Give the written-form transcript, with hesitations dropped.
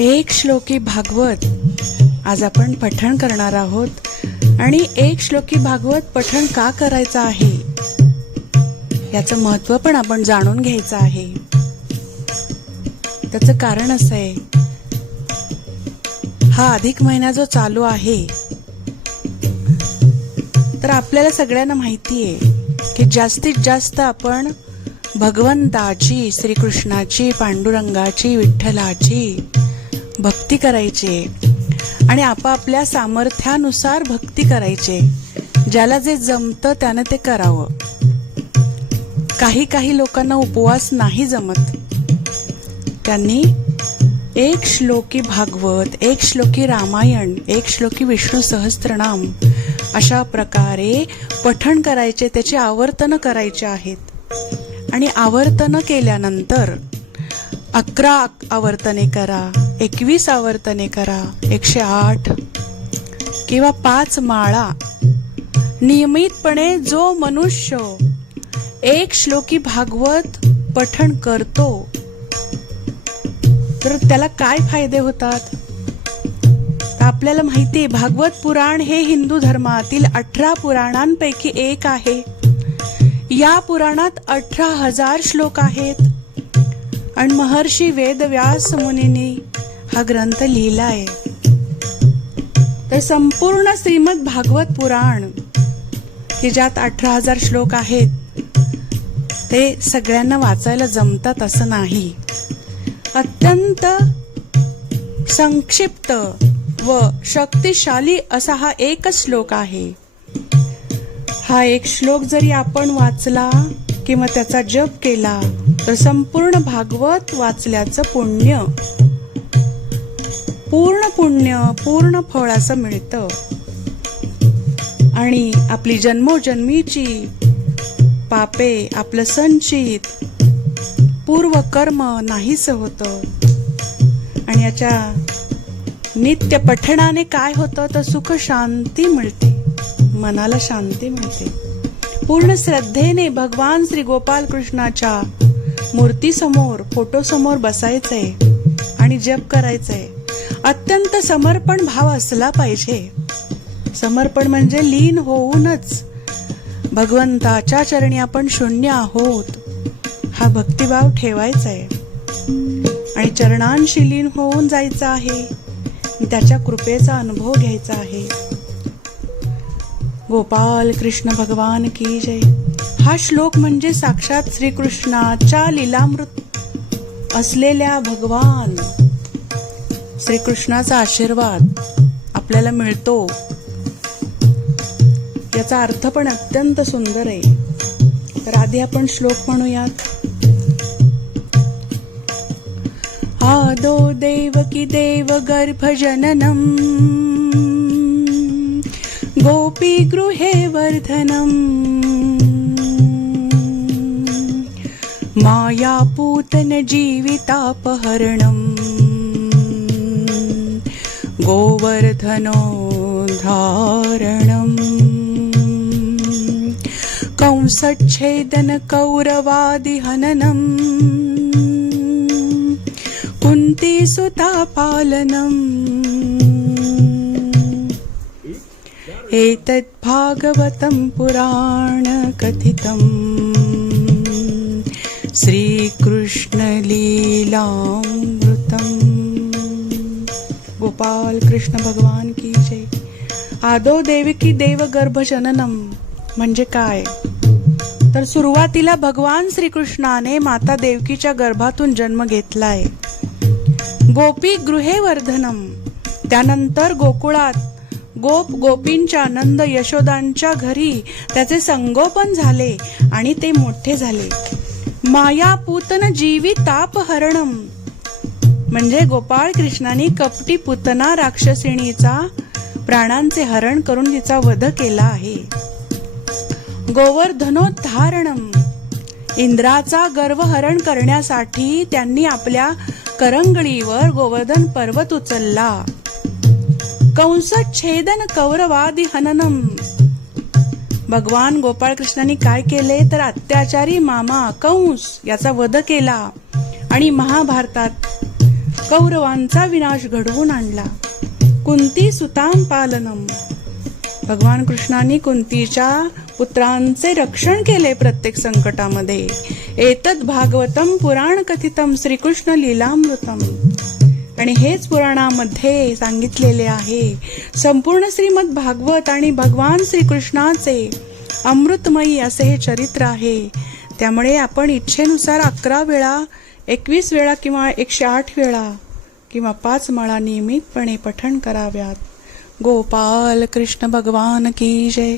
एक श्लोकी भागवत आज आपण पठण करणार आहोत आणि एक श्लोकी भागवत पठण का करायचं आहे याचं महत्त्व पण आपण जाणून घ्यायचं आहे। त्याचं कारण असं आहे, हा अधिक महिना जो चालू आहे तर आपल्याला सगळ्यांना माहिती आहे की जास्तीत जास्त आपण भगवंताची, श्रीकृष्णाची, पांडुरंगाची, विठ्ठलाची भक्ती करायची आणि आपापल्या सामर्थ्यानुसार भक्ती करायची। ज्याला जे जमतं त्याने ते करावं। काही लोकांना उपवास नाही जमत, त्यांनी एक श्लोकी भागवत, एक श्लोकी रामायण, एक श्लोकी विष्णू सहस्त्रनाम अशा प्रकारे पठण करायचे, त्याची आवर्तन करायचे आहेत। आणि आवर्तन केल्यानंतर 11 आवर्तने करा, 21 आवर्तने करा, 108 किंवा 5 माळा नियमितपणे जो मनुष्य एक श्लोकी भागवत पठण करतो तर त्याला काय फायदे होतात। आपल्याला माहिती आहे, भागवत पुराण हे हिंदू धर्मातील 18 पुराणांपैकी एक आहे। या पुराणात 18,000 श्लोक आहेत आणि महर्षी वेदव्यास मुनींनी हा ग्रंथ लिहिलाय। तर संपूर्ण श्रीमद भागवत पुराण हे ज्यात 18,000 श्लोक आहेत ते सगळ्यांना वाचायला जमतात असं नाही। अत्यंत संक्षिप्त व शक्तिशाली असा हा एकच श्लोक आहे। हा एक श्लोक जरी आपण वाचला किंवा त्याचा जप केला तर संपूर्ण भागवत वाचल्याचं पुण्य, पूर्ण फळ असं मिळतं आणि आपली जन्मोजन्मीची पापे, आपलं संचित पूर्व कर्म नाहीस होतं। आणि याच्या नित्य पठणाने काय होतं तर सुख शांती मिळते, मनाला शांती मिळते। पूर्ण श्रद्धेने भगवान श्री गोपाल कृष्णाच्या मूर्तीसमोर, फोटोसमोर बसायचंय आणि जप करायचंय। अत्यंत समर्पण भाव असला पाहिजे। समर्पण म्हणजे लीन होऊनच भगवंताच्या चरणी आपण शून्य आहोत हा भक्तिभाव ठेवायचा आहे आणि चरणांशी लीन होऊन जायचं आहे, त्याच्या कृपेचा अनुभव घ्यायचा आहे। गोपाल कृष्ण भगवान की जय। हा श्लोक म्हणजे साक्षात श्रीकृष्णाच्या लीलामृत असलेल्या भगवान श्रीकृष्णाचा आशीर्वाद आपल्याला मिळतो। याचा अर्थ पण अत्यंत सुंदर आहे। तर आधी आपण श्लोक म्हणूयात। आदो देवकी देव गर्भ जननम गोपी गृहे वर्धनम मायापूतन जीवितापहरणम गोवर्धनो धारणम कंसच्छेदन कौरवादि हननम कुंती सुता पालनम एतत् भागवतं पुराण कथितं श्रीकृष्ण लीलामृतम। गोपाल कृष्ण भगवान की जय। आदो देवकी देव गर्भ जननम म्हणजे काय तर सुरुवातीला भगवान श्रीकृष्णाने माता देवकीच्या गर्भातून जन्म घेतलाय। गोपी गृहे वर्धनम, त्यानंतर गोकुळात गोपींच्या नंद यशोदांच्या घरी त्याचे संगोपन झाले आणि ते मोठे झाले। मायापूतन जीवितापहरणम म्हणजे गोपाळ कृष्णाने कपटी पुतना राक्षसिणीचा प्राणांचे हरण करून तिचा वध केला आहे। गोवर्धनोद्धारणम, इंद्राचा गर्व हरण करण्यासाठी त्यांनी आपल्या करंगळीवर गोवर्धन पर्वत उचलला। कंसच्छेदन कौरवादि हननम, भगवान गोपाळ कृष्णांनी काय केले तर अत्याचारी मामा कंस याचा वध केला आणि महाभारतात कौरवांचा विनाश घडवून आणला. कुंती सुतां पालनम, भगवान कृष्णाने कुंतीच्या पुत्रांचे रक्षण केले प्रत्येक संकटामध्ये. एतद भागवतम पुराण कथितम श्रीकृष्ण लीलामृतम, आणि हेच पुराणामध्ये सांगितलेले आहे. संपूर्ण श्रीमद भागवत आणि भगवान श्रीकृष्णाचे अमृतमयी असे हे चरित्र आहे. त्यामुळे आपण इच्छेनुसार 11 वेळा, 21 वेळा किंवा 108 वेळा किंवा 5 माळा नियमितपणे पठण कराव्यात. गोपाल कृष्ण भगवान की जय.